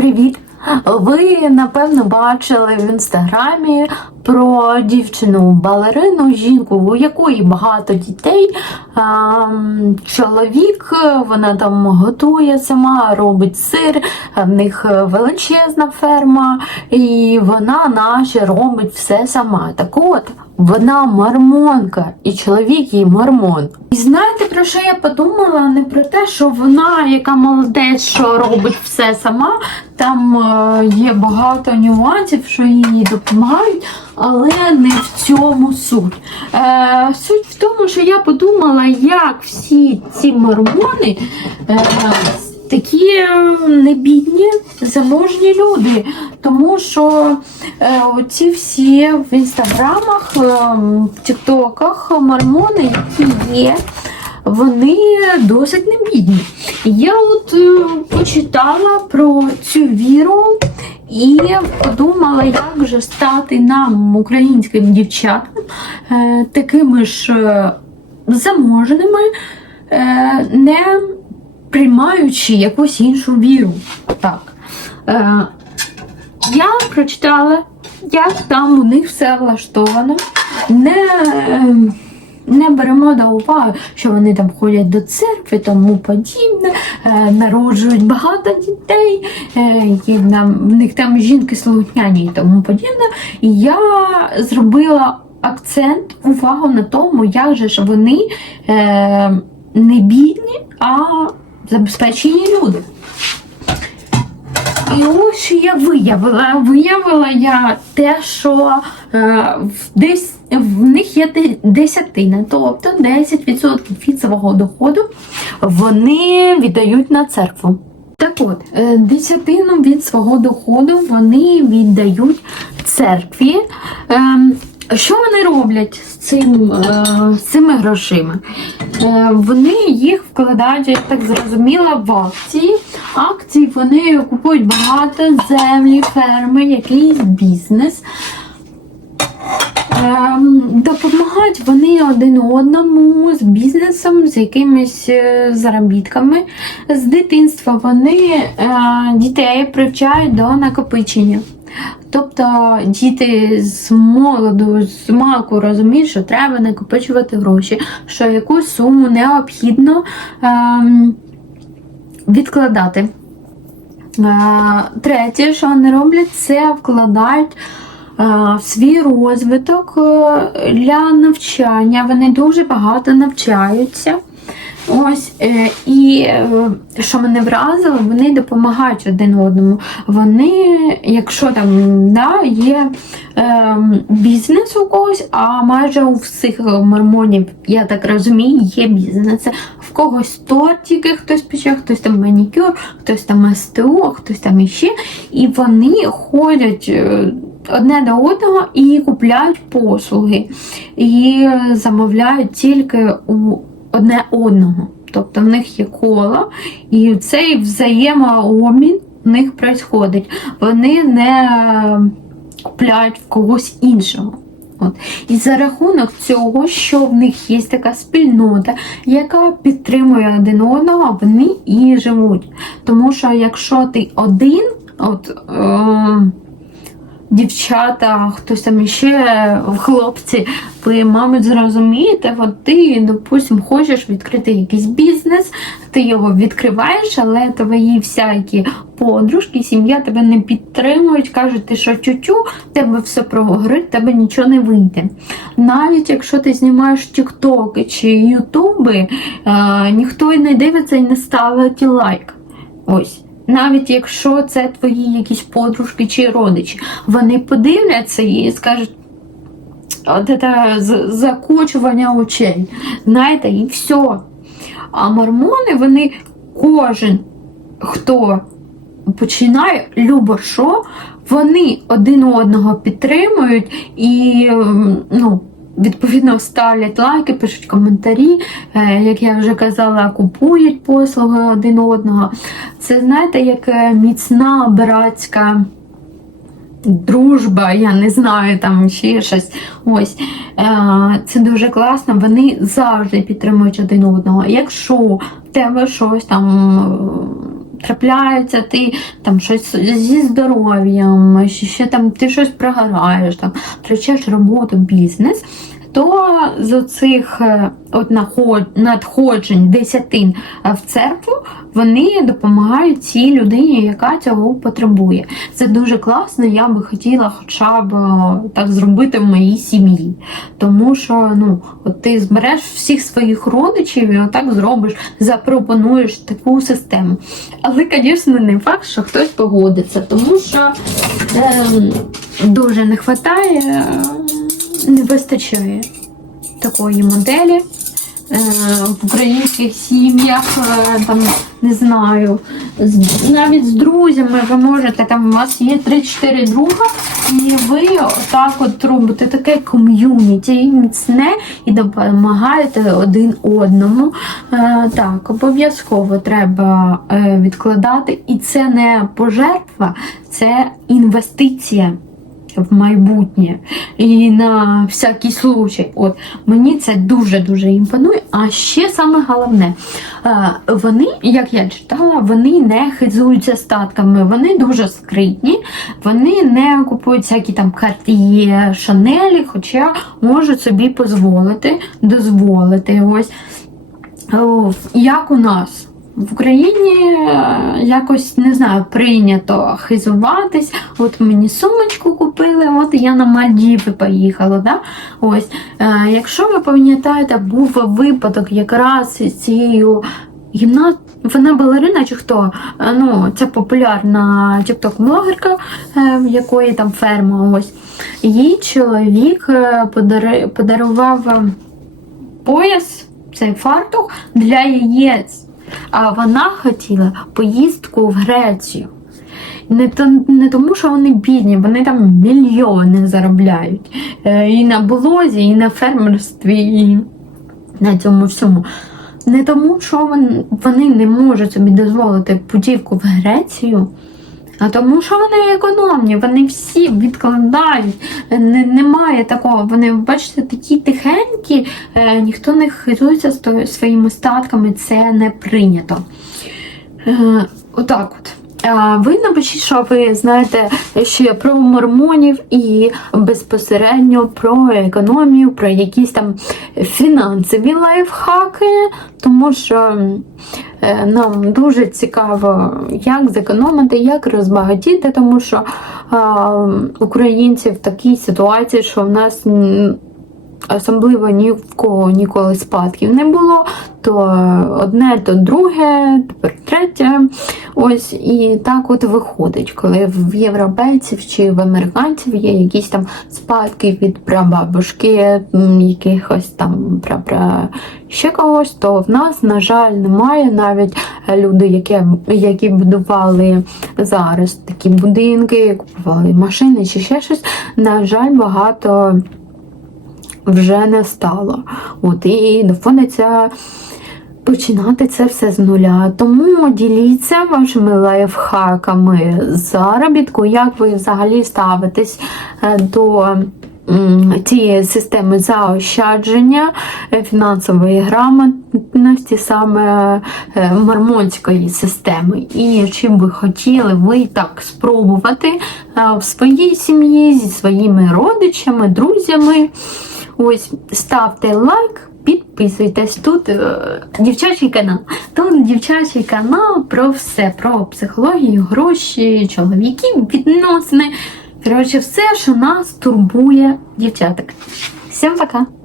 Привіт! Ви напевно бачили в інстаграмі про дівчину балерину, жінку, у якої багато дітей. Чоловік, вона там готує сама, робить сир, в них величезна ферма, і вона наче робить все сама. Так от, вона мормонка, і чоловік їй мормон. І знаєте, про що я подумала? Не про те, що вона, яка молодець, що робить все сама. Там е, є багато нюансів, що їй допомагають, але не в цьому суть. Е, суть в тому, що я подумала, як всі ці мормони. Е, Такі е, небідні, заможні люди, тому що е, оці всі в інстаграмах, е, в тіктоках мормони, які є, вони досить небідні. Я от е, почитала про цю віру і подумала, як же стати нам, українським дівчатам, е, такими ж е, заможними, не приймаючи якусь іншу віру. Так. Е, я прочитала, як там у них все влаштовано. Не, не беремо до уваги, що вони там ходять до церкви, тому подібне, е, народжують багато дітей, е, які там, в них там жінки слухняні і тому подібне. І я зробила акцент, увагу на тому, як же ж вони е, не бідні, а забезпечені люди. І ось я виявила. Виявила я те, що е, десь в них є десятина, тобто 10% від свого доходу вони віддають на церкву. Так от, е, десятину від свого доходу вони віддають церкві. Ем, Що вони роблять з, цим, е, з цими грошима? Е, Вони їх вкладають, я так зрозуміла, в акції. Акції вони купують багато землі, ферми, якийсь бізнес. Ем, Допомагають вони один одному з бізнесом, з якимись е, заробітками. З дитинства вони дітей привчають до накопичення. Тобто діти з молоду, з малку розуміють, що треба накопичувати гроші, що якусь суму необхідно ем, відкладати. Е, Третє, що вони роблять, це вкладають е, свій розвиток е, для навчання. Вони дуже багато навчаються. Ось, е, і е, що мене вразило, вони допомагають один одному. Вони, якщо там да, є е, бізнес у когось, а майже у всіх мормонів, я так розумію, є бізнес. В когось тортики, хтось пече, хтось там манікюр, хтось там СТО, хтось там іще. І вони ходять. е, Одне до одного і купляють послуги, і замовляють тільки у одне одного. Тобто в них є коло, і цей взаємообмін в них происходить. Вони не купляють в когось іншого. От. І за рахунок цього, що в них є така спільнота, яка підтримує один одного, вони і живуть. Тому що якщо ти один, от. Е- дівчата, хтось там іще хлопці, ви, мабуть, зрозумієте, от ти, допустим, хочеш відкрити якийсь бізнес, ти його відкриваєш, але твої всякі подружки, сім'я тебе не підтримують, кажуть, ти що тютю, в тебе все прогорить, тебе нічого не вийде. Навіть якщо ти знімаєш тіктоки чи ютуби, е, ніхто й не дивиться і не ставить лайк. Ось. Навіть якщо це твої якісь подружки чи родичі, вони подивляться і скажуть, от з- закочування очей. Знаєте, і все. А мормони, вони кожен, хто починає, любо що, вони один одного підтримують і ем, ну, відповідно ставлять лайки, пишуть коментарі, е, як я вже казала, купують послуги один одного. Це знаєте, як е, міцна братська. Дружба, я не знаю, там ще щось. Ось е, це дуже класно. Вони завжди підтримують один одного. Якщо в тебе щось там трапляється, ти там щось зі здоров'ям, ще там ти щось прогораєш, там втрачаєш роботу, бізнес. То з цих е, от надходжень десятин е, в церкву вони допомагають цій людині, яка цього потребує. Це дуже класно. Я би хотіла хоча б е, так зробити в моїй сім'ї. Тому що ну, от ти збереш всіх своїх родичів і отак зробиш, запропонуєш таку систему. Але, звісно, не факт, що хтось погодиться, тому що е, дуже не вистачає, не вистачає такої моделі. Е, В українських сім'ях е, там не знаю, навіть з друзями ви можете там у вас є 3-4 друга, і ви отак от робите таке ком'юніті міцне і допомагаєте один одному. Е, Так, обов'язково треба відкладати, і це не пожертва, це інвестиція. В майбутнє і на всякий случай. От мені це дуже дуже імпонує. А ще саме головне, е, вони, як я читала, вони не хизуються статками, вони дуже скритні, вони не купують всякі там карт'є, шанелі, хоча можуть собі дозволити, дозволити. Ось як у нас. В Україні е, якось не знаю, прийнято хизуватись. От мені сумочку купили, от я на Мальдіви поїхала. Да? Ось, е, якщо ви пам'ятаєте, був випадок якраз із цією гімна... Вона балерина чи хто? Е, Ну, це популярна тікток-блогерка, в якої там ферма. Ось. Їй чоловік подарував пояс, цей фартух для яєць. А вона хотіла поїздку в Грецію. Не, то, не тому, що вони бідні, вони там мільйони заробляють. Е, І на блозі, і на фермерстві, і на цьому всьому. Не тому, що вони не можуть собі дозволити путівку в Грецію, а тому, що вони економні, вони всі відкладають. Не, немає такого. Вони, бачите, такі тихенькі, е, ніхто не хизується своїми статками, це не прийнято. Е, отак от. А ви напишіть, що ви знаєте ще про мормонів і безпосередньо про економію, про якісь там фінансові лайфхаки, тому що нам дуже цікаво, як зекономити, як розбагатіти, тому що українці в такій ситуації, що в нас особливо ні в кого ніколи спадків не було, то одне, то друге, тепер третє. Ось і так от виходить, коли в європейців чи в американців є якісь там спадки від прабабушки, якихось там прапра ще когось, то в нас, на жаль, немає навіть люди, які, які будували зараз такі будинки, купували машини чи ще щось. На жаль, багато вже не стало. От і доводиться починати це все з нуля. Тому діліться вашими лайфхаками заробітку, як ви взагалі ставитесь е, до цієї системи заощадження е, фінансової грамотності, саме е, мормонської системи. І чим би хотіли ви так спробувати в своїй сім'ї зі своїми родичами, друзями. Ось ставте лайк. Підписуйтесь тут е, дівчачий канал. Тут дівчачий канал про все, про психологію, гроші, чоловіків, відносини. Коротше, все, що нас турбує дівчаток. Всім пока!